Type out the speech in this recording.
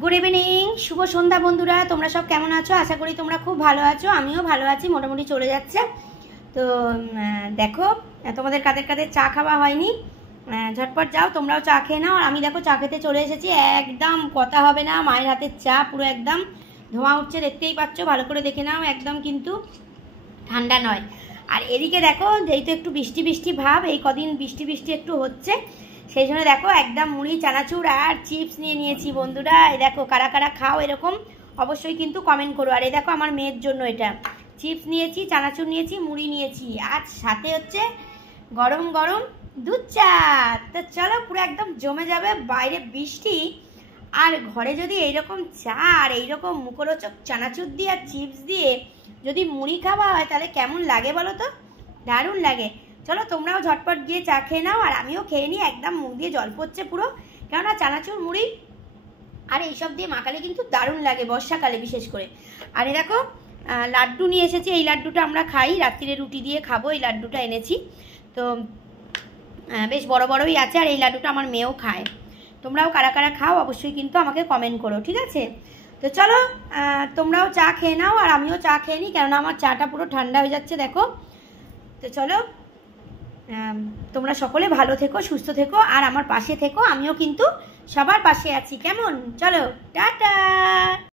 Good evening, শুভ সন্ধ্যা বন্ধুরা। তোমরা সব কেমন আছো? আশা করি তোমরা খুব ভালো আছো। আমিও ভালো আছি, মোটামুটি চলে যাচ্ছে। তো দেখো, তোমাদের কাদের কাদের চা খাওয়া হয়নি, ঝটপট যাও তোমরাও চা খেয়ে নাও। আর আমি দেখো চা খেতে চলে এসেছি। একদম কথা হবে না, মায়ের হাতের চা পুরো একদম ধোঁয়া উঠছে, দেখতেই পাচ্ছ, ভালো করে দেখে নাও। একদম কিন্তু ঠান্ডা নয়। আর এদিকে দেখো, যেহেতু একটু বৃষ্টি বৃষ্টি ভাব, এই কদিন বৃষ্টি বৃষ্টি একটু হচ্ছে, সেই জন্য দেখো একদম মুড়ি, চানাচুর আর চিপস নিয়ে নিয়েছি বন্ধুরা। এই দেখো, কারা কারা খাও এরকম অবশ্যই কিন্তু কমেন্ট করো। আর এই দেখো আমার মেয়ের জন্য এটা চিপস নিয়েছি, চানাচুর নিয়েছি, মুড়ি নিয়েছি, আর সাথে হচ্ছে গরম গরম দুধ চা। তো চলো, পুরো একদম জমে যাবে। বাইরে বৃষ্টি আর ঘরে যদি এইরকম চা আর এইরকম মুখরোচক চানাচুর দিয়ে আর চিপস দিয়ে যদি মুড়ি খাওয়া হয়, তাহলে কেমন লাগে বলো তো? দারুণ লাগে। চলো তোমরাও ঝটপট গিয়ে চা খেয়ে নাও, আর আমিও খেয়ে নিই। একদম মুখ দিয়ে জল পড়ছে পুরো, কেননা চানাচুর মুড়ি আর এইসব দিয়ে মাখালে কিন্তু দারুণ লাগে, বর্ষাকালে বিশেষ করে। আর এই দেখো লাড্ডু নিয়ে এসেছি। এই লাড্ডুটা আমরা খাই, রাত্রিরে রুটি দিয়ে খাবো। এই লাড্ডুটা এনেছি, তো বেশ বড় বড়ই আছে। আর এই লাড্ডুটা আমার মেয়েও খায়। তোমরাও কারা কারা খাও অবশ্যই কিন্তু আমাকে কমেন্ট করো, ঠিক আছে? তো চলো তোমরাও চা খেয়ে নাও, আর আমিও চা খেয়ে নিই, কেননা আমার চাটা পুরো ঠান্ডা হয়ে যাচ্ছে দেখো। তো চলো, তোমরা সকলে ভালো থেকো, সুস্থ থেকো, আর আমার পাশে থেকো। আমিও কিন্তু সবার পাশে আছি, কেমন? চলো, টাটা।